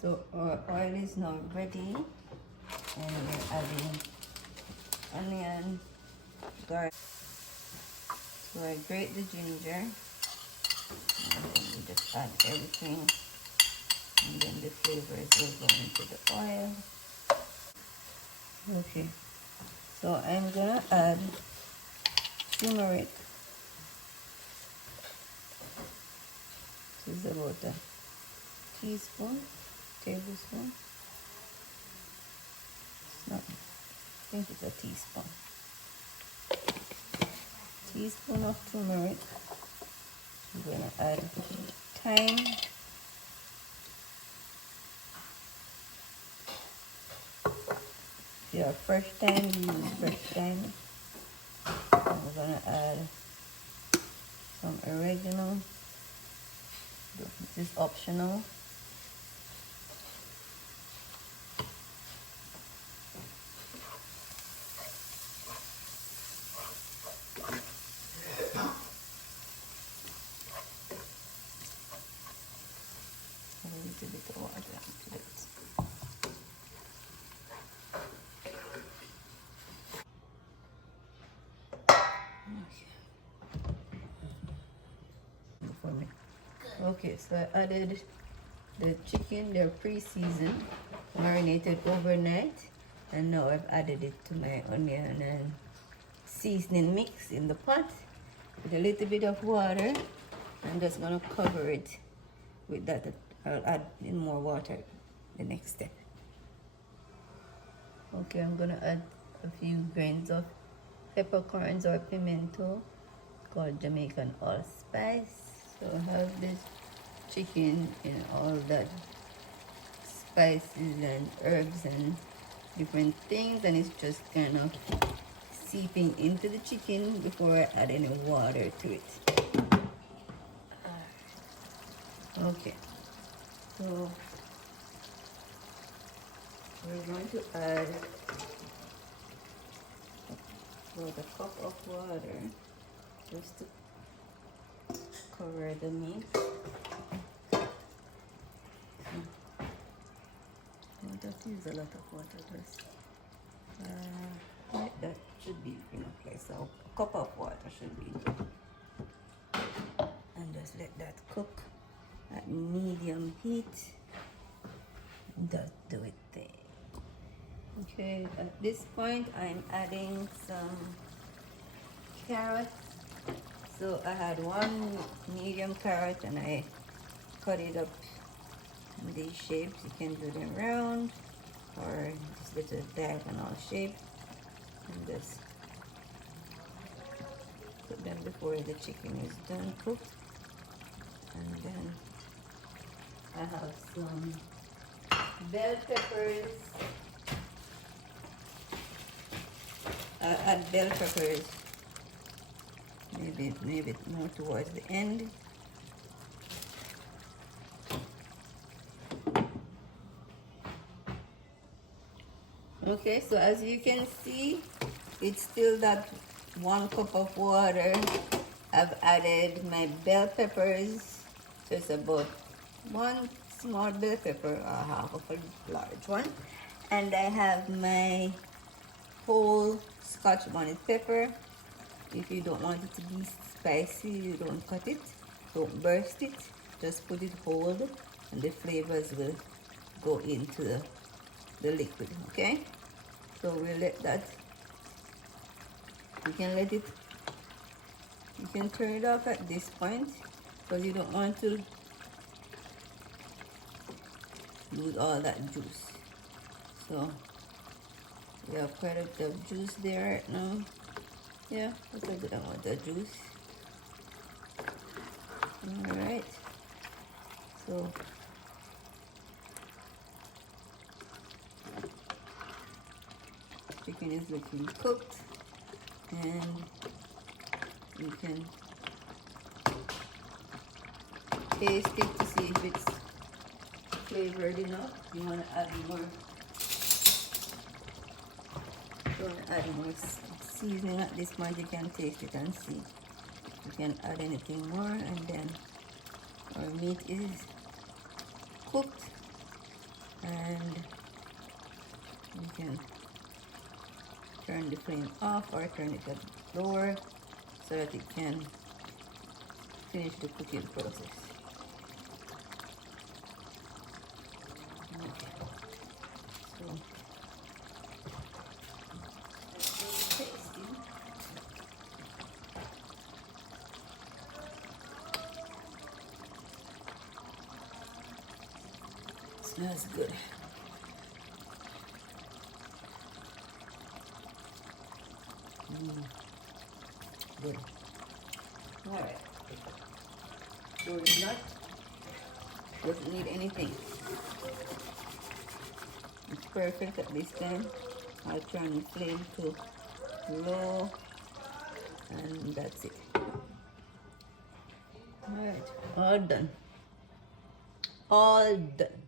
So our oil is now ready, and we're adding onion, garlic. So I grate the ginger, and then we just add everything, and then the flavors will go into the oil. Okay, so I'm gonna add turmeric. This is about a teaspoon, tablespoon. It's not, I think it's a teaspoon. Teaspoon of turmeric. I'm gonna add thyme. If you have fresh thyme, use fresh thyme. I'm gonna add some oregano. This is optional. A little bit of water into it. For me. Okay, so I added the chicken. They're pre-seasoned, marinated overnight, and now I've added it to my onion and seasoning mix in the pot with a little bit of water. I'm just gonna cover it with that. I'll add in more water the next step. Okay, I'm gonna add a few grains of peppercorns or pimento called Jamaican allspice. So I have this chicken and all that spices and herbs and different things, and it's just kind of seeping into the chicken before I add any water to it. Okay, so we're going to add about a cup of water just to cover the meat. I just use a lot of water, just like that should be enough. Like so, a cup of water should be enough. And just let that cook at medium heat. Just do it there. Okay, at this point I'm adding some carrots. So I had one medium carrot and I cut it up in these shapes. You can do them round or just little diagonal shape, and just put them before the chicken is done cooked. And then I have some bell peppers. I add bell peppers maybe more towards the end. Okay, so as you can see, it's still that 1 cup of water. I've added my bell peppers, so it's about 1 small bell pepper or half of a large one. And I have my whole scotch bonnet pepper. If you don't want it to be spicy, you don't cut it, don't burst it, just put it whole, and the flavors will go into the liquid. Okay, so we'll let that, you can let it, you can turn it off at this point because you don't want to lose all that juice. So we have quite a bit of juice there right now. Yeah, that's a good amount of juice. All right, so chicken is looking cooked, and you can taste it to see if it's flavored enough. You want to add more. You want to add more seasoning at this point. You can taste it and see. You can add anything more, and then our meat is cooked. And you can turn the flame off or turn it up lower so that it can finish the cooking process. Okay. So tasty. Smells good. Good. All right. So it's not, doesn't need anything. It's perfect at this time. I'll turn the flame to low, and that's it. All right, all done. All done.